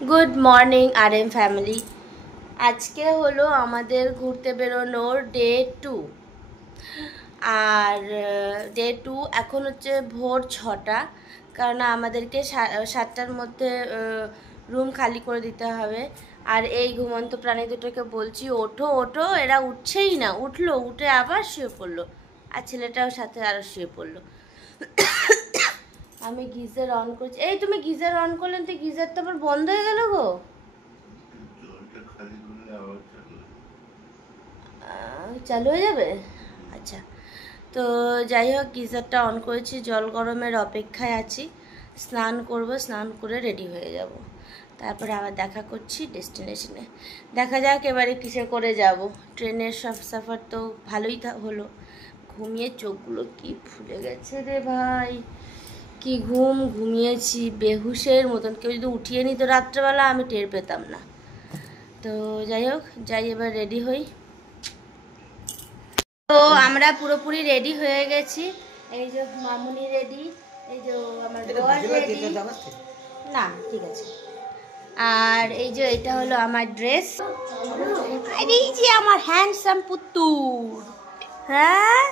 Good morning RM family. আজকে হলো আমাদের ঘুরতে বেরোনোর ডে 2। আর ডে 2 এখন হচ্ছে ভোর 6টা, কারণ আমাদেরকে 7টার মধ্যে রুম খালি করে দিতে হবে। আর এই ঘুমন্ত প্রাণী দুটোকে বলছি ওঠো ওঠো, এরা উঠছেই না। উঠলো, উঠে আবার শুয়ে পড়লো, আর ছেলেটাও সাথে আরও শুয়ে পড়লো। আমি গিজার অন করছি। এই তুমি গিজার অন করলেন তো গিজার তো আবার বন্ধ হয়ে গেল গো। চালু হয়ে যাবে, আচ্ছা। তো যাই হোক, গিজারটা অন করেছি, জল গরমের অপেক্ষায় আছি। স্নান করব, স্নান করে রেডি হয়ে যাব, তারপরে আবার দেখা করছি ডেস্টিনেশনে। দেখা যাক এবারে কিসে করে যাব। ট্রেনের সফর তো ভালোই হলো। ঘুমিয়ে চোখগুলো কি ফুলে গেছে রে ভাই, কি ঘুমিয়েছি বেহুশের মতন। কেউ যদি উঠিয়ে নিত রাত্রেবেলা, আমি টের পেতাম না। তো যাই হোক, যাই এবার রেডি হই। তো আমরা পুরোপুরি রেডি হয়ে গেছি। এই যে মামুনি রেডি, এই যে আমার বর রেডি। না ঠিক আছে। আর এই যে এটা হলো আমার ড্রেস, আর এই যে আমার হ্যান্ডসাম পুতুল। হ্যাঁ,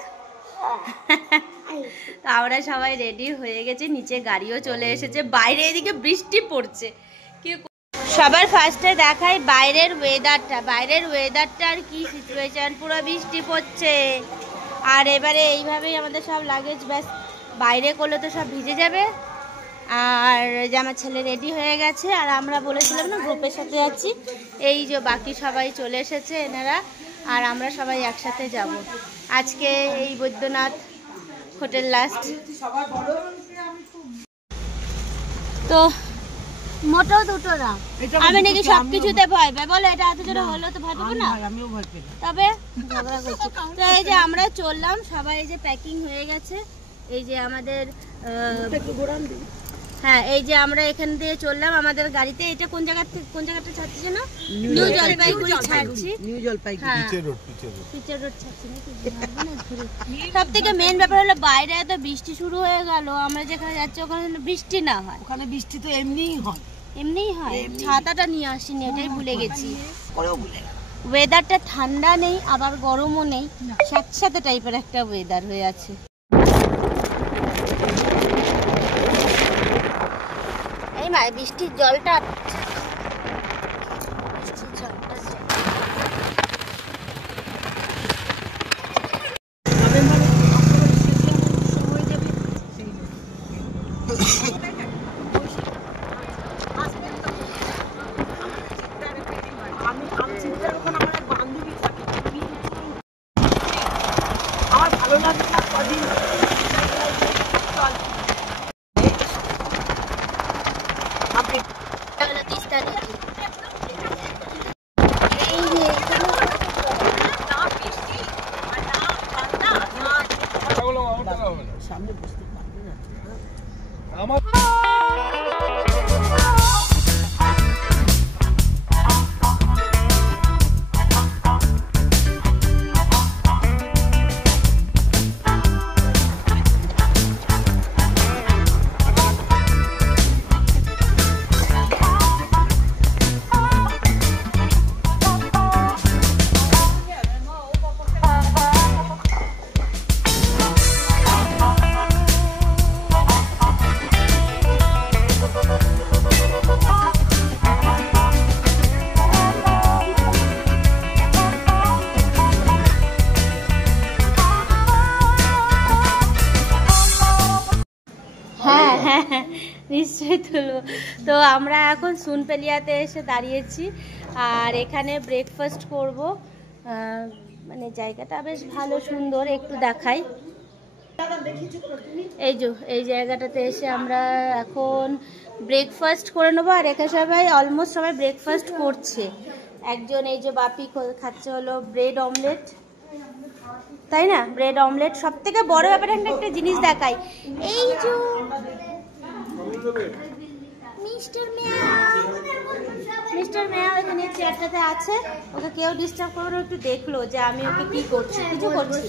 তো আমরা সবাই রেডি হয়ে গেছে, নিচে গাড়িও চলে এসেছে। বাইরে এদিকে বৃষ্টি পড়ছে। সবার ফার্স্টে দেখাই বাইরের ওয়েদারটা। বাইরের ওয়েদারটার কি সিচুয়েশন, পুরো বৃষ্টি পড়ছে। আর এবারে এইভাবেই আমাদের সব লাগেজ ব্যাস বাইরে করলে তো সব ভিজে যাবে। আর যে আমার ছেলে রেডি হয়ে গেছে, আর আমরা বলেছিলাম না গ্রুপের সাথে যাচ্ছি। এই যে বাকি সবাই চলে এসেছে এনারা, আর আমরা সবাই একসাথে যাব আজকে এই বৈদ্যনাথ হোটেল লাস্ট। তো মোটেও দুটো না, আমি নাকি সবকিছুতে ভয় পাই। বলো এটা এত জোরে হলো তো ভয় পাবো না? আমিও ভয় পাই। তবে তো এই যে আমরা চললাম সবাই, এই যে প্যাকিং হয়ে গেছে। এই যে আমাদের হ্যাঁ, এই যে আমরা এখান দিয়ে চললাম আমাদের গাড়িতে। এটা কোন জায়গা থেকে কোন জায়গাটা ছাড়ছি যেন? নিউ জলপাইগুড়ি ছাড়ছি। নিউ জলপাইগুড়ি পিচের রোড ছাড়ছি নাকি? সব থেকে মেন ব্যাপার হলো বাইরে এত বৃষ্টি শুরু হয়ে গেল। আমরা যেখানে যাচ্ছি ওখানে বৃষ্টি না হয়। ওখানে বৃষ্টি তো এমনিই হয়। ছাতাটা নিয়ে আসিনি, এটাই ভুলে গেছি। ওয়েদারটা ঠান্ডা নেই আবার গরমও নেই, স্যাঁতস্যাঁতে টাইপের একটা ওয়েদার হয়ে আছে। এই মা, বৃষ্টির জলটা নিশ্চয়ই তুলব। তো আমরা এখন সুনপেলিয়াতে এসে দাঁড়িয়েছি, আর এখানে ব্রেকফাস্ট করব। মানে জায়গাটা বেশ ভালো সুন্দর, একটু দেখাই। এই যে এই জায়গাটাতে এসে আমরা এখন ব্রেকফাস্ট করে নেবো। আর এখানে সবাই অলমোস্ট সবাই ব্রেকফাস্ট করছে। একজন এই যে বাপি খাচ্ছে হলো ব্রেড অমলেট, তাই না? Bread omelette. সব থেকে বড় ব্যাপার একটা জিনিস দেখাই, এই যে মিস্টার মিয়াও এখানে চেয়ারটাতে আছে। ওকে কেউ ডিস্টার্ব করবে না, একটু দেখলো যে আমি ওকে কি করছি, কিছু করছি।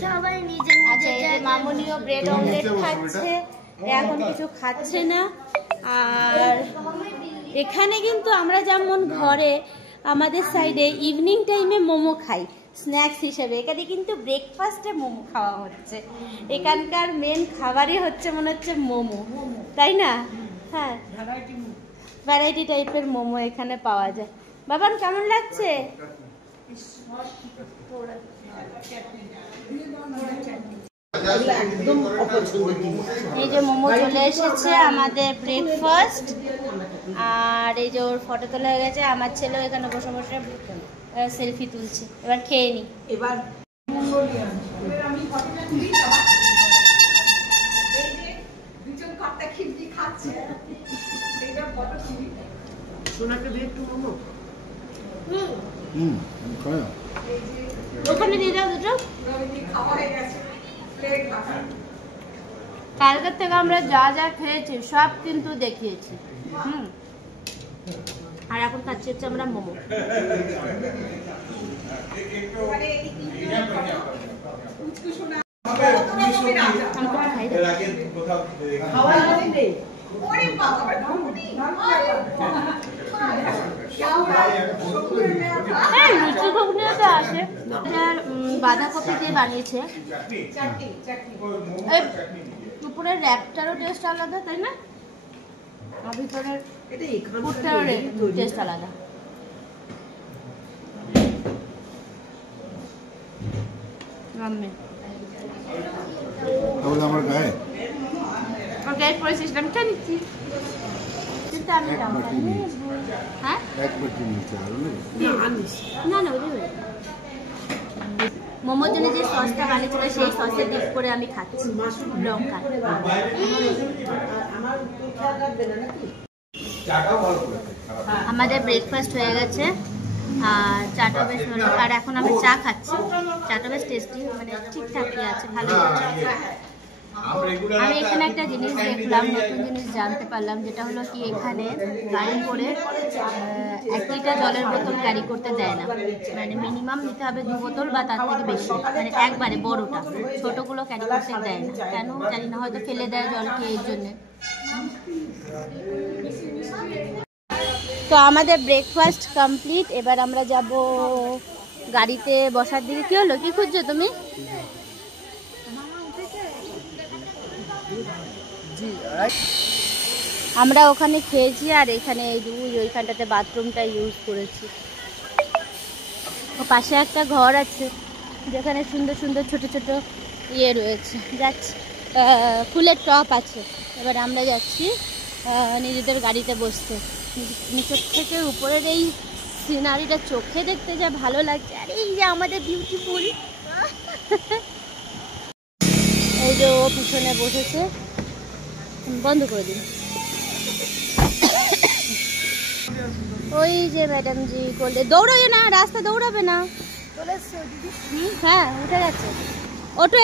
আচ্ছা, এই যে মামুনিও ব্রেড অমলেট খাচ্ছে, এখন কিছু খাচ্ছে না। আর এখানে কিন্তু আমরা যেমন ঘরে আমাদের সাইডে ইভিনিং টাইমে মোমো খাই স্ন্যাক্স হিসেবে, এখানে কিন্তু ব্রেকফাস্টে মোমো খাওয়া হচ্ছে। এখানকার মেন খাবারই হচ্ছে মনে হচ্ছে মোমো, তাই না? হ্যাঁ, ভ্যারাইটি টাইপের মোমো এখানে পাওয়া যায়। বাবান কেমন লাগছে? এই যে মোমো চলে এসেছে আমাদের ব্রেকফাস্ট, আর এই যে ওর ফটো তোলা হয়ে গেছে। আমার ছেলেও এখানে বসে বসে সেলফি তুলছে। এবার খেয়ে নি। এবার ওখানে দিয়ে দাও দুটো। কালকের থেকে আমরা যা যা খেয়েছি সব কিন্তু দেখিয়েছি। আর এখন খাচ্ছি হচ্ছে আমরা মোমো। বাঁধাকপি দিয়ে বানিয়েছে, উপরের র্যাপটারও টেস্ট আলাদা, তাই না? আর ভিতরের পুরটারও টেস্ট আলাদা। আমার গায়ে পড়েছিস, আমি নিচ্ছি কিন্তু আমি হ্যাঁ না না ওই মোমোর জন্য যে সসটা বানিয়েছিল সেই সসে ডিপ করে আমি খাচ্ছি লঙ্কা। আমাদের ব্রেকফাস্ট হয়ে গেছে আর চাটা বেশ ভালো, আর এখন আমি চা খাচ্ছি। চাটা বেশ টেস্টি, মানে ঠিকঠাকই আছে, ভালো। আমি এখানে একটা জিনিস দেখলাম, নতুন জিনিস জানতে পারলাম, যেটা হলো কি এখানে গাড়ি করে 1 লিটার জলের বোতল ক্যারি করতে দেয় না, মানে মিনিমাম নিতে হবে 2 বোতল বা তার থেকে বেশি, মানে একবারে বড়টা, ছোটগুলো ক্যারি করতে দেয় না। কেন জানি না, হয়তো ফেলে দেয় জলকে এর জন্যে। তো আমাদের ব্রেকফাস্ট কমপ্লিট, এবার আমরা যাব গাড়িতে বসার দিকে। কি হলো, কি খুঁজছো তুমি? আমরা ওখানে খেয়েছি আর এখানে ওইখানটাতে বাথরুমটা ইউজ করেছি। ও পাশে একটা ঘর আছে যেখানে সুন্দর সুন্দর ছোট ছোট ইয়ে রয়েছে, যাচ্ছি ফুলের টপ আছে। এবার আমরা যাচ্ছি নিজেদের গাড়িতে বসতে। নিচের থেকে উপরের এই সিনারিটা চোখে দেখতে যা ভালো লাগছে। আর এই যে আমাদের বিউটিফুল, এই যে ও পিছনে বসেছে, বন্ধ করে দিন। ওই যে ম্যাডাম জি করলে দৌড়াবে না, রাস্তা দৌড়াবে না। হ্যাঁ উঠে যাচ্ছে অটো।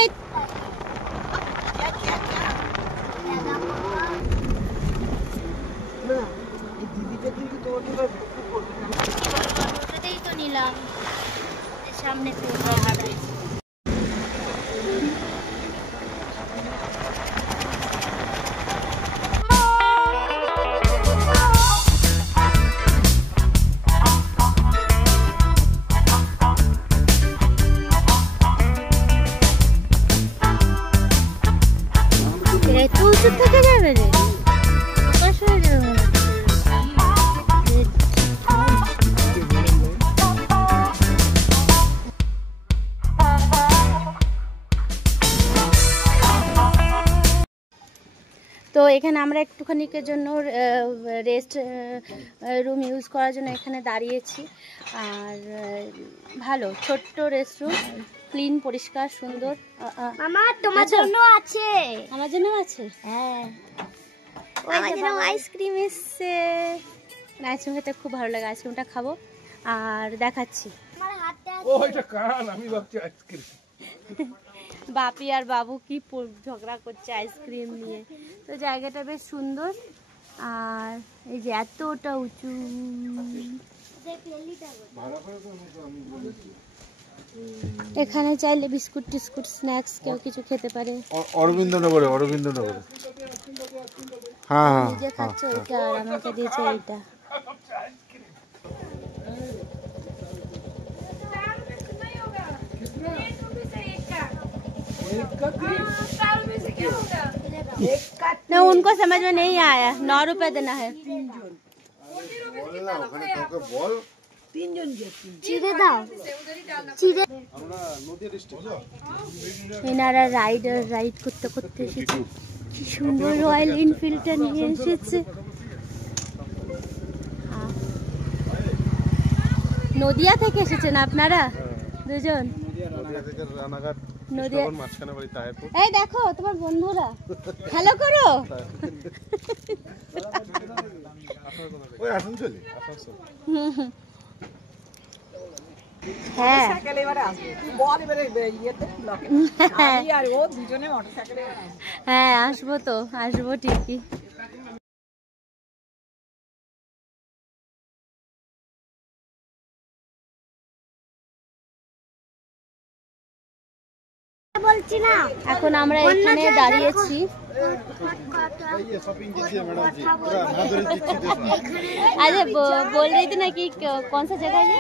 তো নিলাম সামনে থেকে যাবে রে, হয়ে যাবে। তো এখানে আমরা একটুখানিকের জন্য রেস্ট রুম ইউজ করার জন্য এখানে দাঁড়িয়েছি। আর ভালো ছোট্ট রেস্ট রুম, ক্লিন, পরিষ্কার, সুন্দর। মামা তোমার জন্য আছে, আমার জন্য আছে। হ্যাঁ আমার জন্য আইসক্রিম এসছে। আইসক্রিম খেতে খুব ভালো লাগে, আইসক্রিমটা খাবো আর দেখাচ্ছি। বাপি আর বাবু কি ঝগড়া করছে আইসক্রিম নিয়ে। তো জায়গাটা বেশ সুন্দর, আর এই যে এতটা উঁচু। এখানে চাইলে বিস্কুট টিস্কুট স্ন্যাক্স কেউ কিছু খেতে পারে। অরবিন্দনগরে হ্যাঁ হ্যাঁ, নিজে খাচ্ছে ওইটা আর আমাকে দিয়েছে এইটা। ना उनको समझ में नहीं आया। 9 रुपए देना है। এনারা রাইড করতে করতে এসেছে। কি সুন্দর রয়্যাল এনফিল্ডটা নিয়ে এসেছে। নদিয়া থেকে এসেছেন আপনারা দুজন? নদিয়া মাঝখানে বাড়ি তাহেরপুর। এই দেখো তোমার বন্ধুরা, হ্যালো করো। ওই আসানসোল। হ্যাঁ হ্যাঁ আসবো তো, আসবো ঠিকই। এখন আমরা এখানে দাঁড়িয়েছি। अरे बोल रही थी ना कि कौन सा जगह है?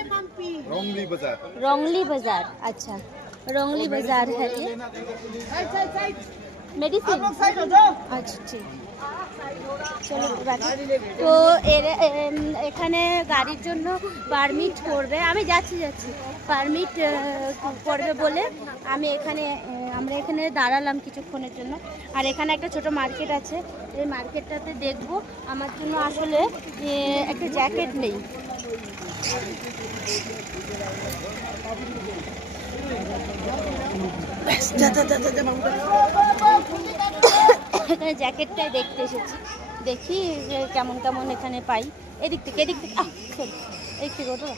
रोंगली बाजार। रोंगली बाजार, अच्छा रोंगली बाजार है ये। मेडिसिन, अच्छा ठीक। চলো তো এখানে গাড়ির জন্য পারমিট করবে। আমি যাচ্ছি পারমিট করবে বলে আমরা এখানে দাঁড়ালাম কিছুক্ষণের জন্য। আর এখানে একটা ছোট মার্কেট আছে, এই মার্কেটটাতে দেখবো। আমার জন্য আসলে একটা জ্যাকেট নেই। এখানে জ্যাকেটটাই দেখতে এসেছি, দেখি কেমন কেমন এখানে পাই। এদিক থেকে এদিক থেকে ওঠো।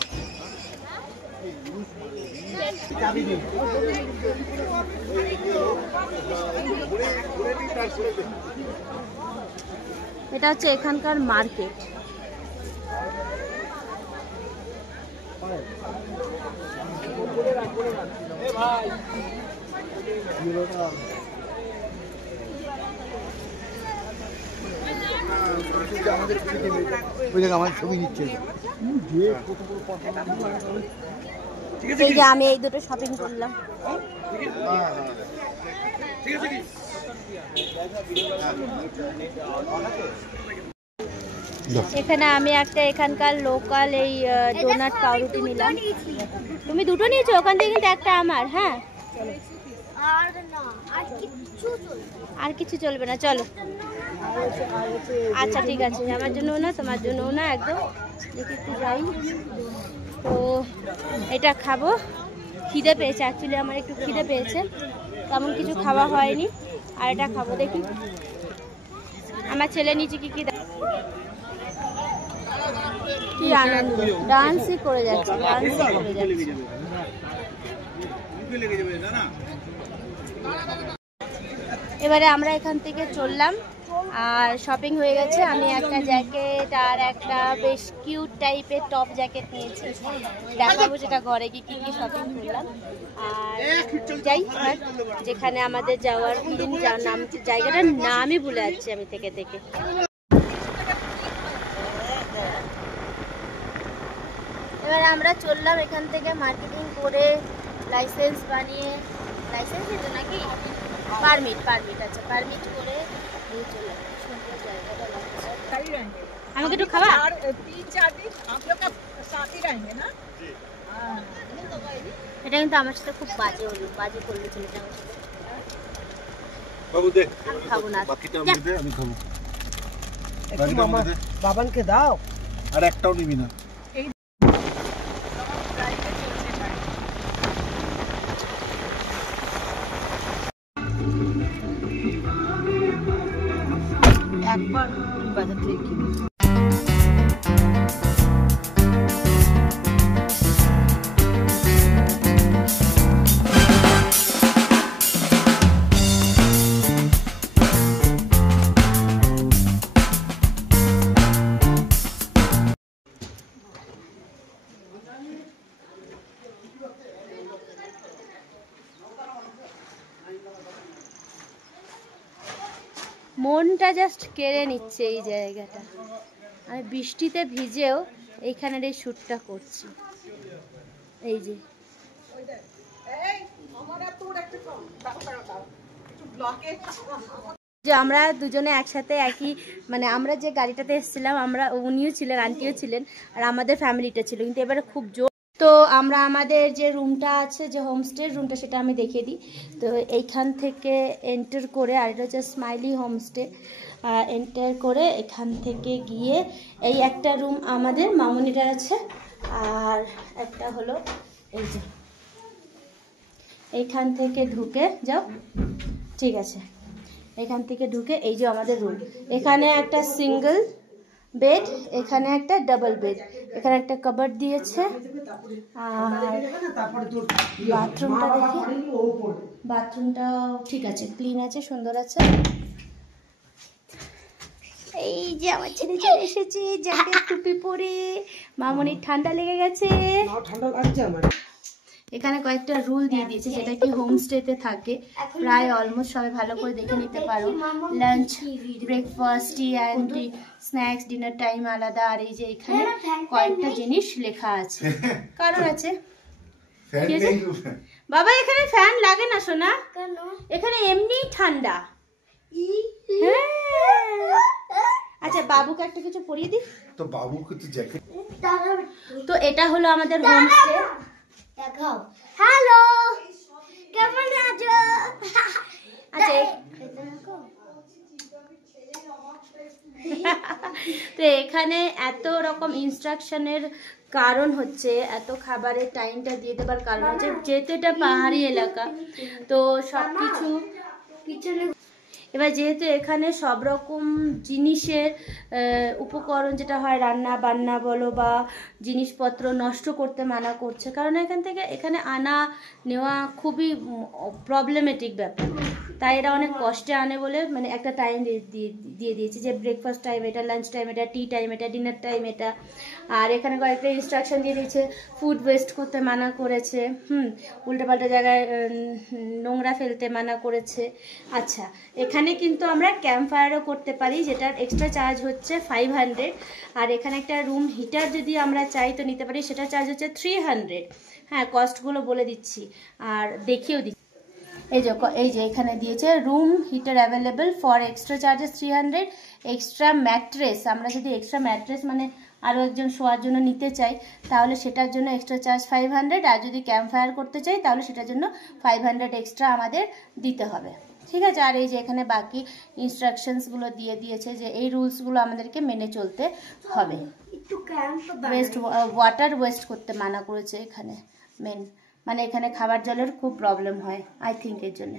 এটা হচ্ছে এখানকার মার্কেট। এই যে আমি এই দুটো শপিং করলাম। এখানে আমি একটা এখানকার লোকাল এই ডোনাট পাউরুটি নিলাম। তুমি দুটো নিয়েছো, ওখান থেকে কিন্তু একটা আমার। হ্যাঁ আর কিছু চলবে না, চলো। আচ্ছা ঠিক আছে, আমার জন্যও না তোমার জন্যও না, একদম। দেখি একটু যাই। তো এটা খাবো, খিদে পেয়েছে অ্যাকচুয়ালি, আমার একটু খিদে পেয়েছে, তেমন কিছু খাওয়া হয়নি। আর এটা খাবো, দেখি আমার ছেলে নিচে কি কি আনন্দ, ডান্সই করে যাচ্ছে। এবারে আমরা এখান থেকে চললাম, আর শপিং হয়ে গেছে। আমি একটা জ্যাকেট আর একটা বেশ কিউট টাইপের টপ জ্যাকেট নিয়েছি, দেখাবো যেটা ঘরে কি কি শপিং করলাম। আর যাই যেখানে আমাদের যাওয়ার দিন নাম, জায়গাটার নামই ভুলে যাচ্ছি আমি থেকে। এবার আমরা চললাম এখান থেকে, মার্কেটিং করে লাইসেন্স বানিয়ে, লাইসেন্স এটা নাকি পারমিট, আচ্ছা পারমিট করে নিয়ে চললাম। সুন্দর জায়গাটা লাগছে। আমাকে একটু খাওয়া। 3-4 दिन आप लोग का साथ ही रहेंगे ना? এটা কিন্তু আমার সাথে খুব বাজে করলো ছেলেটা আমার সাথে। বাবু দে, আমি খাবো না, বাকিটা আমি দে, আমি খাবো। বাকিটা আমাকে দে, বাবানকে দাও। আর একটাও নিবি না। একবার বাজার থেকে কিনে মনটা জাস্ট কেড়ে নিচ্ছে এই জায়গাটা। আমি বৃষ্টিতে ভিজেও এইখানের এই শ্যুটটা করছি, এই যে যে আমরা দুজনে একসাথে একই মানে আমরা যে গাড়িটাতে এসেছিলাম আমরা, উনিও ছিলেন, আন্টিও ছিলেন, আর আমাদের ফ্যামিলিটা ছিল, কিন্তু এবারে খুব জোর। তো আমরা আমাদের যে রুমটা আছে, যে হোমস্টে রুমটা, সেটা আমি দেখিয়ে দিই। তো এইখান থেকে এন্টার করে, আর এটা হচ্ছে স্মাইলি হোমস্টে, এন্টার করে এখান থেকে গিয়ে এই একটা রুম আমাদের মামুনিটার আছে, আর একটা হলো এই যে এইখান থেকে ঢুকে যাও, ঠিক আছে, এখান থেকে ঢুকে এই যে আমাদের রুম, এখানে একটা সিঙ্গেল বেড, এখানে একটা ডাবল বেড, এখানে একটা কাবার্ড দিয়েছে, আর বাথরুমটা দেখি, বাথরুমটা ঠিক আছে, ক্লিন আছে, সুন্দর আছে। এই যে আমার ছেলে চলে এসেছে জ্যাকেট টুপি পরে, মামুনির ঠান্ডা লেগে গেছে, ঠান্ডা লাগছে আমার। এখানে কয়েকটা রুল দিয়ে দিয়েছে যেটা কি হোমস্টেতে থাকে, প্রায় অলমোস্ট সবাই ভালো করে দেখে নিতে পারো। Lunch, breakfast, T and snacks, dinner time আলাদা, আর এই যে এখানে কয়েকটা জিনিস লেখা আছে, কারণ আছে। বাবা এখানে ফ্যান লাগে না সোনা, এখানে এমনি ঠান্ডা। আচ্ছা বাবুকে একটা কিছু পরিয়ে দিই তো, বাবুকে তো জ্যাকেট। তো এটা হলো আমাদের হোমস্টে। দেখাও, হ্যালো কেমন আছো? আচ্ছা তো এখানে এত রকম ইনস্ট্রাকশনের কারণ হচ্ছে, এত খাবারের টাইমটা দিয়ে দেবার কারণ হচ্ছে যেহেতু এটা পাহাড়ি এলাকা, তো সবকিছু কিচেনে, এবার যেহেতু এখানে সব রকম জিনিসের উপকরণ যেটা হয়, রান্না বান্না বলো বা জিনিসপত্র নষ্ট করতে মানা করছে, কারণ এখানে আনা নেওয়া খুবই প্রবলেমেটিক ব্যাপার, তাই এরা অনেক কষ্টে আনে বলে মানে একটা টাইম দিয়ে দিয়েছে, যে ব্রেকফাস্ট টাইম এটা, লাঞ্চ টাইম এটা, টি টাইম এটা, ডিনার টাইম এটা। আর এখানে কয়েকটা ইনস্ট্রাকশন দিয়ে দিয়েছে, ফুড ওয়েস্ট করতে মানা করেছে, উল্টোপাল্টা জায়গায় নোংরা ফেলতে মানা করেছে। আচ্ছা এখানে কিন্তু আমরা ক্যাম্প ফায়ারও করতে পারি, যেটার এক্সট্রা চার্জ হচ্ছে 500, আর এখানে একটা রুম হিটার যদি আমরা চাই তো নিতে পারি, সেটা চার্জ হচ্ছে 300। হ্যাঁ কস্টগুলো বলে দিচ্ছি আর দেখিয়েও দিচ্ছি। এই যে এখানে দিয়েছে room heater available for extra charges 300, extra mattress, আমরা যদি এক্সট্রা ম্যাট্রেস মানে আরও একজন শোয়ার জন্য নিতে চাই তাহলে সেটার জন্য এক্সট্রা চার্জ 500, আর যদি ক্যাম্প ফায়ার করতে চাই তাহলে সেটার জন্য 500 এক্সট্রা আমাদের দিতে হবে, ঠিক আছে। আর এই যে এখানে বাকি ইনস্ট্রাকশনসগুলো দিয়ে দিয়েছে যে এই রুলসগুলো আমাদেরকে মেনে চলতে হবে। ওয়াটার ওয়েস্ট করতে মানা করেছে এখানে মেন, মানে এখানে খাবার জলের খুব প্রবলেম হয় আই থিঙ্ক এর জন্য।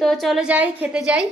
তো চলো যাই, খেতে যাই।